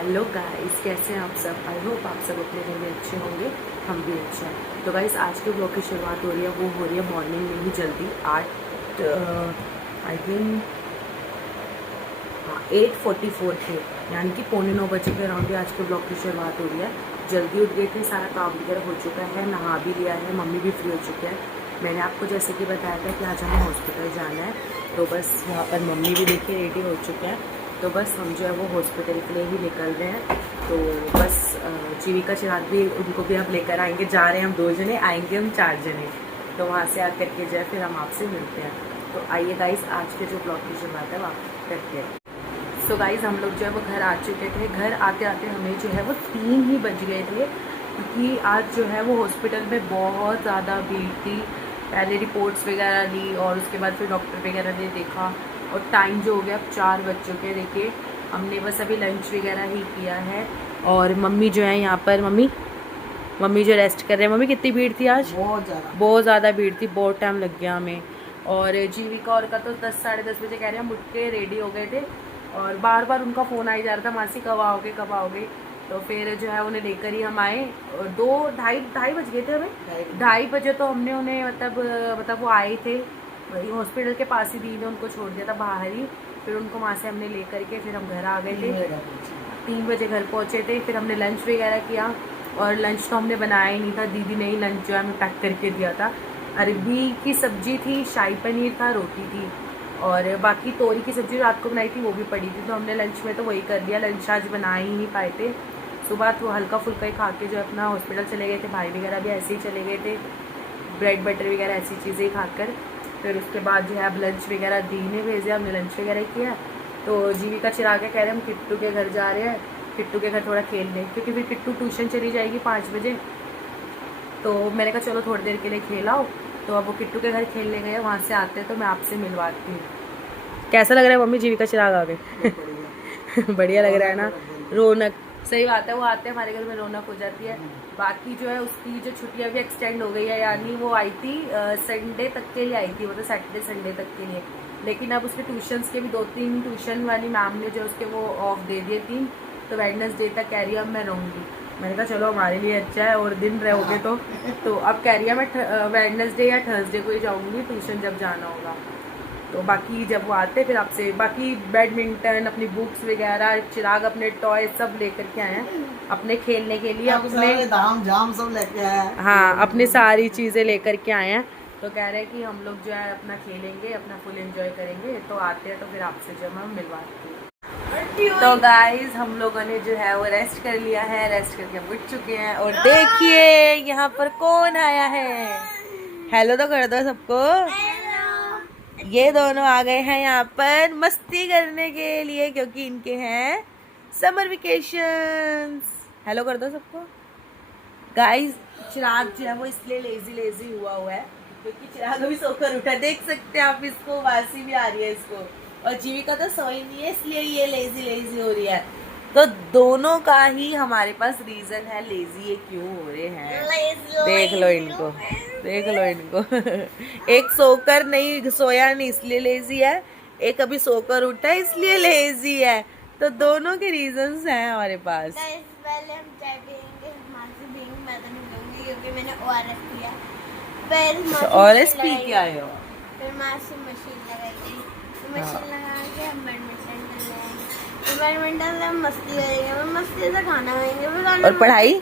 Hello guys, कैसे हैं आप सब। आई होप आप सब अपने घर में अच्छे होंगे, हम भी अच्छे हैं। तो गाइस, आज के ब्लॉग की शुरुआत हो रही है, वो हो रही है मॉर्निंग में ही जल्दी 8 आई थिंक 8:44 थे, यानी कि 8:45 के अराउंड भी आज के ब्लॉग की शुरुआत हो रही है। जल्दी उठ गए थे, सारा काम वगैरह हो चुका है, नहा भी लिया है, मम्मी भी फ्री हो चुकी है। मैंने आपको जैसे कि बताया था कि आज हमें हॉस्पिटल जाना है, तो बस यहाँ पर मम्मी भी देखिए रेडी हो चुके हैं। तो बस हम जो है वो हॉस्पिटल के लिए ही निकल रहे हैं। तो बस जीविका चिराग भी, उनको भी हम लेकर आएंगे, जा रहे हैं हम 2 जने, आएंगे हम 4 जने। तो वहाँ से आकर के जो है फिर हम आपसे मिलते हैं। तो आइए गाइस, आज के जो ब्लॉग की शुरुआत है वो आप करते हैं। सो गाइस, हम लोग जो है वो घर आ चुके थे। घर आते आते हमें जो है वो 3 ही बज गए थे, क्योंकि आज जो है वो हॉस्पिटल में बहुत ज़्यादा भीड़ थी। पहले रिपोर्ट्स वगैरह ली और उसके बाद फिर डॉक्टर वगैरह ने देखा, और टाइम जो हो गया अब 4 बज चुके हैं। देखिए, हमने बस अभी लंच वगैरह ही किया है, और मम्मी जो है यहाँ पर मम्मी जो रेस्ट कर रहे हैं। मम्मी, कितनी भीड़ थी आज? बहुत ज़्यादा भीड़ थी, बहुत टाइम लग गया हमें। और जीविका और का तो 10 साढ़े 10 बजे कह रहे हैं हम उठ के रेडी हो गए थे, और बार बार उनका फ़ोन आ ही जा रहा था, मासी कब आओगे कब आओगे। तो फिर जो है उन्हें लेकर ही हम आए, और 2 ढाई बज गए थे हमें। 2:30 बजे तो हमने उन्हें मतलब वो आए थे, वही हॉस्पिटल के पास ही दी ने उनको छोड़ दिया था बाहर ही। फिर उनको वहाँ से हमने ले करके फिर हम घर आ गए थे। 3 बजे घर पहुँचे थे। फिर हमने लंच वगैरह किया, और लंच तो हमने बनाया ही नहीं था, दीदी ने ही लंच जो है हमें पैक करके दिया था। अरबी की सब्जी थी, शाही पनीर था, रोटी थी, और बाकी तोरी की सब्जी रात को बनाई थी वो भी पड़ी थी। तो हमने लंच में तो वही कर लिया, लंच आज बना ही नहीं पाए थे। सुबह तो हल्का फुल्का ही खा के जो अपना हॉस्पिटल चले गए थे, भाई वगैरह भी ऐसे ही चले गए थे, ब्रेड बटर वगैरह ऐसी चीज़ें ही खाकर। फिर उसके बाद जो है अब लंच वगैरह दी ने भेजा, हमने लंच वगैरह किया। तो जीविका चिराग कह रहे हैं हम किट्टू के घर जा रहे हैं, किट्टू के घर थोड़ा खेल लें, क्योंकि फिर किट्टू ट्यूशन चली जाएगी 5 बजे। तो मैंने कहा चलो थोड़ी देर के लिए खेल आओ। तो अब वो किट्टू के घर खेलने गए, वहाँ से आते हैं तो मैं आपसे मिलवाती हूँ। कैसा लग रहा है मम्मी, जीविका चिराग आ गए? बढ़िया लग रहा है ना, रौनक। सही बात है, वो आते हैं हमारे घर में रौनक हो जाती है। बाकी जो है उसकी जो छुट्टियां भी एक्सटेंड हो गई है, यानी वो आई थी संडे तक के लिए आई थी, मतलब सैटरडे संडे तक के लिए। लेकिन अब उसके ट्यूशन्स के भी 2-3 ट्यूशन वाली मैम ने जो उसके वो ऑफ दे दिए 3, तो वेडनेसडे तक कह रही है अब मैं रहूँगी। मैंने कहा चलो हमारे लिए अच्छा है, और दिन रहोगे तो अब कह रही है मैं वेडनेसडे या थर्सडे को ही जाऊँगी ट्यूशन जब जाना होगा। तो बाकी जब वो आते फिर आपसे, बाकी बैडमिंटन, अपनी बुक्स वगैरह, चिराग अपने टॉय सब लेकर के आए हैं अपने खेलने के लिए, अपने दाम जाम सब लेके आए हैं। हाँ, अपनी सारी चीज़ें लेकर के आए हैं। तो कह रहे हैं कि हम लोग जो है अपना खेलेंगे, अपना फुल एंजॉय करेंगे। तो आते हैं तो फिर आपसे जो हम मिलवाते हैं। तो गाइज, हम लोगों ने जो है वो रेस्ट कर लिया है, रेस्ट करके हम उठ चुके हैं, और देखिए यहाँ पर कौन आया है। हेलो तो कर दो सबको। ये दोनों आ गए हैं यहाँ पर मस्ती करने के लिए, क्योंकि इनके हैं समर वेकेशंस। हेलो कर दो सबको। गाइस, चिराग जो है वो इसलिए लेजी हुआ है क्योंकि चिराग अभी सोकर उठा, देख सकते हैं आप इसको, वासी भी आ रही है इसको, और जीविका तो सोई नहीं है, इसलिए ये लेजी हो रही है। तो दोनों का ही हमारे पास रीजन है लेजी ये क्यों हो रहे हैं। देख लो इनको, देख लो इनको। एक सोकर नहीं, सोया नहीं इसलिए लेजी है, एक अभी सोकर उठा है इसलिए लेजी है। तो दोनों के रीजंस हैं हमारे पास। पहले हम चाय पियेंगे, मासी पियेंगे, मैं तो नहीं पीऊंगी क्योंकि मैंने ORS पिया। फिर ORS पी के आए हो? फिर मासी मशीन लगाएगी, तो मशीन लगा के हम बैडमिंटन खेलने आएंगे, तो बैडमिंटन से हम मस्ती करेंगे, मस्ती से खाना खाएंगे, फिर और पढ़ाई,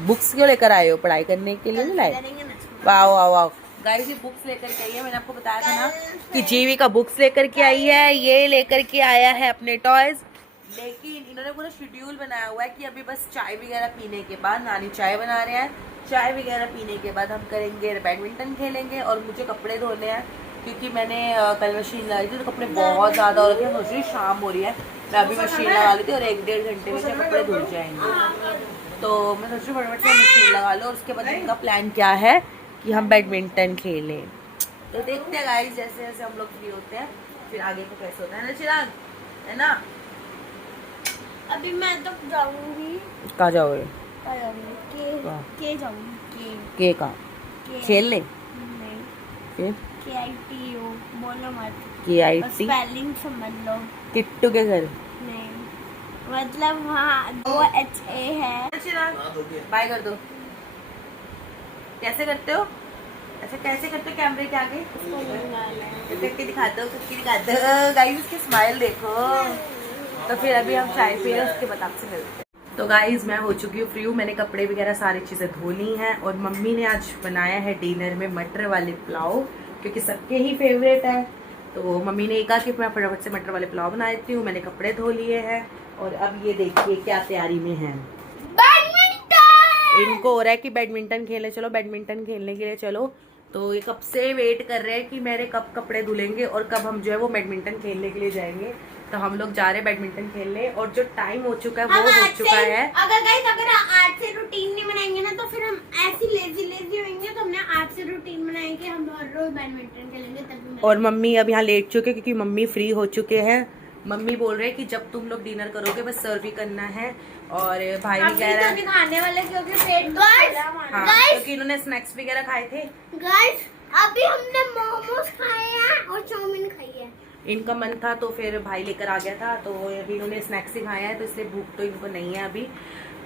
बुक्स क्यों लेकर आए हो? पढ़ाई करने के लिए नहीं लाए? वाह वाह वाह। गाइस, ये बुक्स लेकर के आई है, मैंने आपको बताया था ना कि जीविका बुक्स लेकर के आई है, ये लेकर के आया है अपने टॉयज। लेकिन इन्होंने पूरा शेड्यूल बनाया हुआ है कि अभी बस चाय वगैरह पीने के बाद, नानी चाय बना रहे हैं, चाय वगैरह पीने के बाद हम करेंगे बैडमिंटन खेलेंगे, और मुझे कपड़े धोने हैं क्योंकि मैंने कल मशीन लगाई थी तो कपड़े बहुत ज़्यादा हो रखे हैं। सोच रही शाम हो रही है, मैं अभी मशीन लगा ली थी और 1-1.5 घंटे में कपड़े धुल जाएंगे। तो मैं सोच रही हूँ फटाफट से मशीन लगा लो, और उसके बाद इनका प्लान क्या है कि हम बैडमिंटन खेलें। तो देखते हैं गाइस, जैसे जैसे हम लोग फ्री होते हैं फिर आगे को कैसे होता है ना चिराग, है ना। अभी मैं तो जाऊंगी, कहाँ जाओगे? के जाऊंगी, के का खेल ले नहीं, फिर KITO बोलो मत, KIT स्पेलिंग समझ लो। किट्टू के घर। नहीं, मतलब वहाँ 2HA है। बाय कर दो। कैसे करते हो? अच्छा कैसे करते हो कैमरे के आगे? करके दिखाते हो, करके दिखाते हो। गाइस इसकी स्माइल देखो। तो फिर अभी हम चाय पिए, उसके बाद आपसे मिलते हैं। तो गाइस मैं हो चुकी हूँ फ्री हूँ, मैंने कपड़े वगैरह सारी चीज़ें धो ली हैं और मम्मी ने आज बनाया है डिनर में मटर वाले पुलाव, क्योंकि सबके ही फेवरेट है। तो मम्मी ने कहा कि मैं फटाफट से मटर वाले पुलाव बना देती हूँ। मैंने कपड़े धो लिए हैं और अब ये देखिए क्या तैयारी में है। इनको हो रहा है कि बैडमिंटन खेलने चलो, बैडमिंटन खेलने के लिए चलो। तो ये कब से वेट कर रहे हैं कि मेरे कब कपड़े धुलेंगे और कब हम जो है वो बैडमिंटन खेलने के लिए जाएंगे। तो हम लोग जा रहे हैं बैडमिंटन खेलने और जो टाइम हो चुका है वो हो चुका है। अगर आज से रूटीन नहीं बनाएंगे ना तो फिर हम ऐसी लेजी होंगे। तो हमने आज से रूटीन बनाई कि हम हर रोज बैडमिंटन खेलेंगे तभी। और मम्मी अब यहाँ लेट चुके क्योंकि मम्मी फ्री हो चुके हैं। मम्मी बोल रहे हैं कि जब तुम लोग डिनर करोगे बस सर्व ही करना है। और भाई भी कह रहा है खाने वाले क्योंकि पेट हाँ, क्योंकि इन्होंने स्नैक्स वगैरह खाए थे। गाइस अभी हमने मोमोज खाए हैं और चाउमीन खाई है। इनका मन था तो फिर भाई लेकर आ गया था, तो अभी इन्होंने स्नैक्स ही खाया है तो इसलिए भूख तो इनको नहीं है अभी।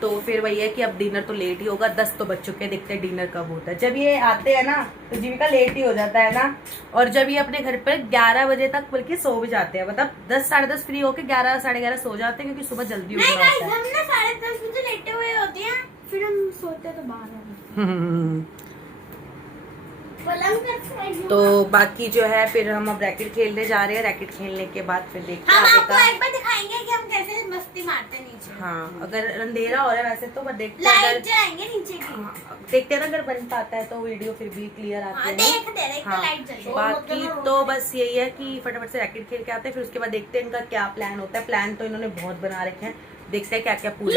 तो फिर वही है कि अब डिनर तो लेट ही होगा। 10 तो बज चुके हैं, देखते हैं डिनर कब होता है। जब ये आते हैं ना तो जीविका लेट ही हो जाता है ना। और जब ये अपने घर पर 11 बजे तक बल्कि सो भी जाते हैं, मतलब 10 साढ़े 10 फ्री होके 11 साढ़े 11 सो जाते हैं, क्योंकि सुबह जल्दी उठना होता है। हम ना 10:30 बजे लेटे हुए होते हैं, फिर हम सोते तो बाहर तो बाकी जो है फिर हम अब रैकेट खेलने जा रहे हैं। रैकेट खेलने के बाद फिर देखते हैं हम आगे आपको का। एक बार दिखाएंगे कि हम कैसे मस्ती मारते हैं नीचे। हाँ अगर अंधेरा हो रहा है वैसे तो देखते हैं लाइट अगर जलाएंगे नीचे की। देखते हैं ना अगर बन पाता है तो वीडियो फिर भी क्लियर आती है। देख दे रहे हाँ, लाइट जल बाकी तो बस यही है कि फटाफट से रैकेट खेल के आते हैं, फिर उसके बाद देखते हैं इनका क्या प्लान होता है। प्लान तो इन्होंने बहुत बना रखे हैं, देखते हैं क्या क्या पूरे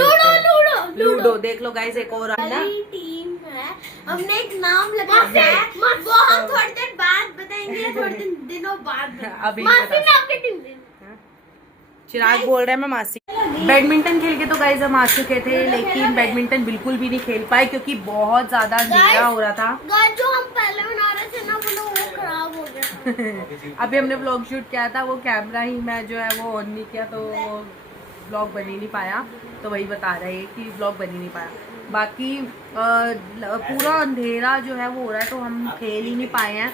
लूडो देख लो गाइस। एक और टीम है, हमने एक नाम लगाया है, वो हम थोड़ी देर बाद बताएंगे, थोड़े दिनों बाद। अभी आपकी टीम दे। चिराग बोल रहा है मैं मासी। बैडमिंटन खेल के तो गाइस हम आ चुके थे, लेकिन बैडमिंटन बिल्कुल भी नहीं खेल पाए क्योंकि बहुत ज्यादा अंधेरा हो रहा था। जो हम पहले बना रहे थे ना वो खराब हो गया। अभी हमने व्लॉग शूट किया था, वो कैमरा ही मैं जो है वो ऑन नहीं किया तो व्लॉग बन ही नहीं पाया। तो वही बता रहे हैं कि व्लॉग बन ही नहीं पाया। बाकी पूरा अंधेरा जो है वो हो रहा है तो हम खेल ही नहीं पाए हैं।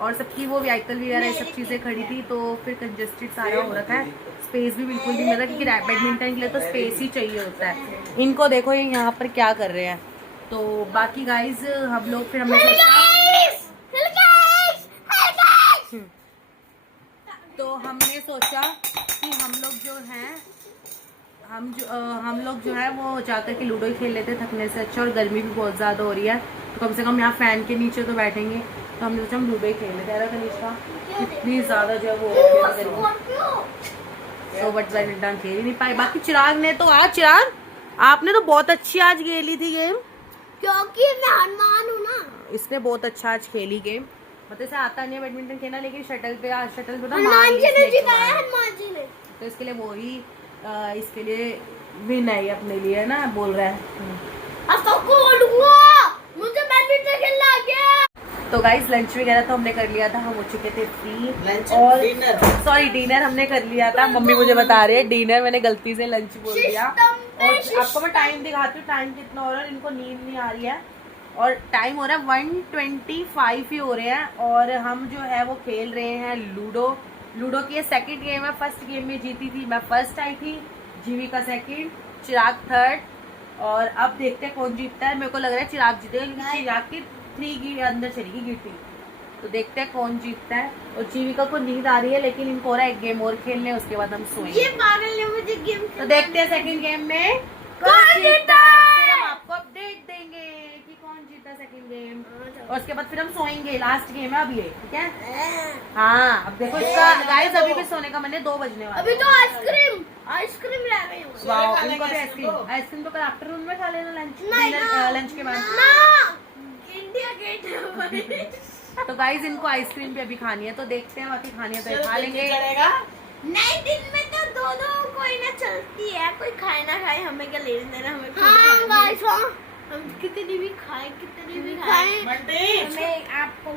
और सबकी वो व्हीकल वगैरह ये सब चीज़ें खड़ी थी तो फिर कंजेस्टेड सारा हो रखा है। स्पेस भी बिल्कुल नहीं मिल रहा क्योंकि बैडमिंटन के लिए तो स्पेस ही चाहिए होता है। इनको देखो ये यहाँ पर क्या कर रहे हैं। तो बाकी गाइज हम लोग फिर हमने सोचा कि हम लोग जो है वो जाकर के लूडो ही खेल लेते थकने से अच्छा। और गर्मी भी बहुत ज़्यादा हो रही है तो कम से कम यहाँ फैन के नीचे तो बैठेंगे। तो हमने सोचा हम लूडो ही खेल लेते हैं। कनिष्का इतनी ज़्यादा जो है वो तो बट बैडमिंटन खेल ही नहीं पाए। बाकी चिराग ने तो आज चिराग आपने तो बहुत अच्छी आज खेली थी गेम, क्योंकि मैं हनुमान हूँ ना। इसने बहुत अच्छा आज खेली गेम। मतलब इसे आता नहीं है बैडमिंटन खेलना, लेकिन शटल पे ना हनुमान जी ने जिताया, हनुमान जी ने। तो इसके लिए वो ही इसके लिए विन है अपने लिए ना बोल रहा है। मुझे बैडमिंटन खेलना आ गया। तो गाइस लंच वगैरह तो हमने कर लिया था, हम हो चुके थे फ्री। लंच और डिनर डिनर हमने कर लिया था। मम्मी मुझे बता रहे हैं डिनर, मैंने गलती से लंच बोल दिया। और आपको मैं टाइम दिखाती हूँ टाइम कितना हो रहा है। इनको नींद नहीं आ रही है और टाइम हो रहा है 1:25 ही हो रहे हैं। और हम जो है वो खेल रहे हैं लूडो की ये सेकंड गेम है। फर्स्ट गेम में जीती थी मैं, फर्स्ट आई थी, जीविका सेकंड, चिराग थर्ड। और अब देखते हैं कौन जीतता है। मेरे को लग रहा है चिराग जीतेगा क्योंकि चिराग की 3 की अंदर चलेगी गिरती। तो देखते हैं कौन जीतता है। और जीविका को नींद आ रही है लेकिन इनको हो रहा है एक गेम और खेलने, उसके बाद हम सोएंगे। ये पागल ने मुझे गेम तो देखते हैं सेकंड गेम में कौन जीता है। फिर हम आपको अपडेट देंगे कि कौन जीता सेकंड गेम। और उसके बाद फिर हम सोएंगे। लास्ट गेम है अब ये, ठीक है। हाँ अब देखो इसका गाइस अभी भी सोने का मन है, 2 बजने वाले। अभी तो आइसक्रीम ला रही हूँ। वाओ इनको भी आइसक्रीम तो कल आफ्टरनून में खा लेना लंच के बाद। इंडिया गेट तो गाइस इनको आइसक्रीम भी अभी खानी है तो देखते हैं, बाकी खानी है तो खा लेंगे। नहीं दिन में तो दो कोई ना चलती है, कोई खाए ना खाए हमें क्या लेना देना, हमें हम कितनी भी खाए बंटी मैं आपको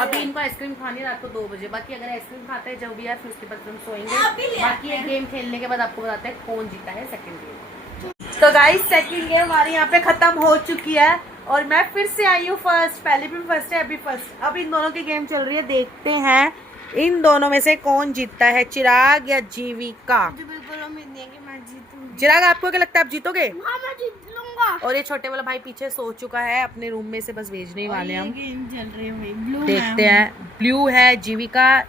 अभी इनको आइसक्रीम खानी है रात को 2 बजे। बाकी अगर आइसक्रीम खाता है जो भी यार, फिर उसके बाद हम सोएंगे। बाकी ये गेम खेलने के बाद आपको बताते हैं कौन जीता है सेकंड गेम। तो गाइस सेकंड गेम हमारी यहाँ पे खत्म हो चुकी है और मैं फिर से आई हूँ फर्स्ट। पहले भी फर्स्ट है, अभी फर्स्ट। अब इन दोनों की गेम चल रही है, देखते हैं इन दोनों में से कौन जीतता है, चिराग या जीविका। मुझे बिल्कुल उम्मीद नहीं है कि मैं जीतूंगी। चिराग आपको क्या लगता है आप जीतोगे? हाँ मैं जीत लूंगा। और ये छोटे वाला भाई पीछे सो चुका है अपने रूम में से, बस भेजने ही वाले हैं हम। गेम चल रही है भाई, ब्लू देखते हैं। ब्लू है जीविका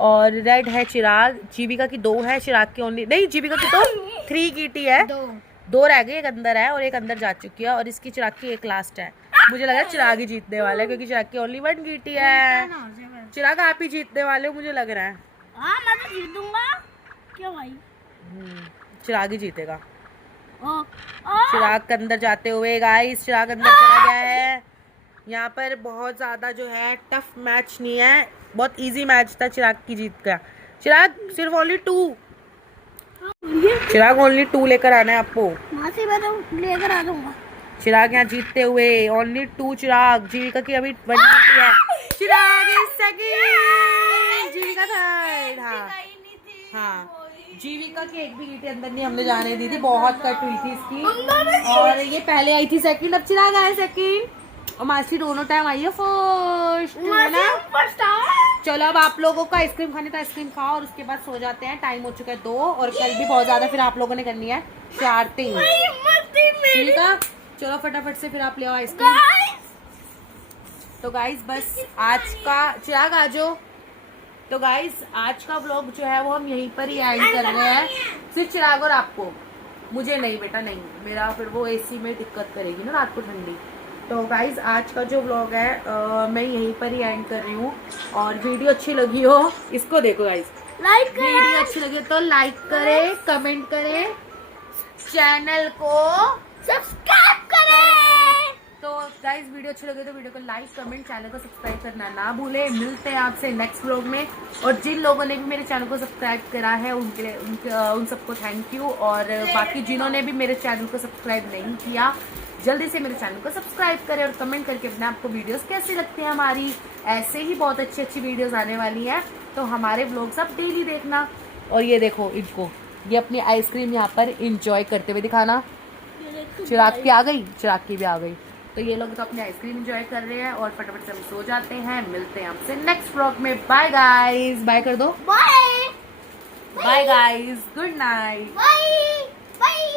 और रेड है चिराग। जीविका की 2 है, चिराग की ओनली नहीं, जीविका की तो 3 कीटी है। 2 रह गई, एक अंदर है और एक अंदर जा चुकी है और इसकी चिराग की एक लास्ट है। मुझे लग रहा है चिराग ही जीतने वाला है क्योंकि चिराग की ओनली 1 कीटी है। चिराग आप ही जीतने वाले हो मुझे लग रहा है। हाँ मैं तो जीतूंगा। क्यों भाई? चिराग ही जीतेगा। ओ, चिराग के अंदर जाते हुए गाइस, चिराग अंदर चला गया है। यहाँ पर बहुत ज्यादा जो है टफ मैच नहीं है, बहुत इजी मैच था, चिराग की जीत गया। चिराग सिर्फ ओनली 2, चिराग ओनली 2 लेकर आना है आपको। मासी मैं तो लेकर आ दूंगा। चिराग यहाँ जीतते हुए ओनली 2 चिराग। जीविका की अभी 1 जीती है। चिराग इज सेकंड, जीविका थर्ड। हाँ जीविका की एक भी गीटी अंदर नहीं हमने जाने दी थी, बहुत कट हुई थी इसकी और ये पहले आई थी सेकंड, अब चिराग आया सेकंड और मासी दोनों टाइम आई है फर्स्ट, है ना। चलो अब आप लोगों को आइसक्रीम खानी तो आइसक्रीम खाओ और उसके बाद सो जाते हैं। टाइम हो चुका है 2 और कल भी बहुत ज्यादा फिर आप लोगों ने करनी है शरारतें। ठीक है चलो फटाफट से फिर आप ले आओ आइसक्रीम। तो गाइस बस आज का, चिराग आ जाओ। तो गाइस आज का व्लॉग जो है वो हम यहीं पर ही एंड कर रहे हैं, सिर्फ चिराग और आपको। मुझे नहीं बेटा नहीं, मेरा फिर वो एसी में दिक्कत करेगी ना रात को ठंडी। तो गाइस आज का जो व्लॉग है मैं यहीं पर ही एंड कर रही हूँ। और वीडियो अच्छी लगी हो, इसको देखो गाइस, लाइक वीडियो अच्छी लगी तो लाइक करें, कमेंट करें, चैनल को सब्सक्राइब करें। तो गाइस वीडियो अच्छी लगे तो वीडियो को लाइक कमेंट, चैनल को सब्सक्राइब करना ना भूले। मिलते हैं आपसे नेक्स्ट व्लॉग में। और जिन लोगों ने भी मेरे चैनल को सब्सक्राइब करा है उनके लिए उन सबको थैंक यू। और बाकी जिन्होंने भी मेरे चैनल को सब्सक्राइब नहीं किया जल्दी से मेरे चैनल को सब्सक्राइब करें और कमेंट करके अपने आपको वीडियोस कैसी लगती हैं हमारी। ऐसे ही बहुत अच्छी अच्छी वीडियोस आने वाली हैं तो हमारे व्लॉग्स आप डेली देखना। और ये देखो इनको, ये अपनी आइसक्रीम यहाँ पर इंजॉय करते हुए दिखाना। चिराग की आ गई, चिराग की भी आ गई। तो ये लोग तो अपनी आइसक्रीम एंजॉय कर रहे हैं और फटाफट से हम सो जाते हैं। मिलते हैं आपसे नेक्स्ट व्लॉग में। बाय गाइस, बाय कर दो, bye bye guys, good night. Bye bye.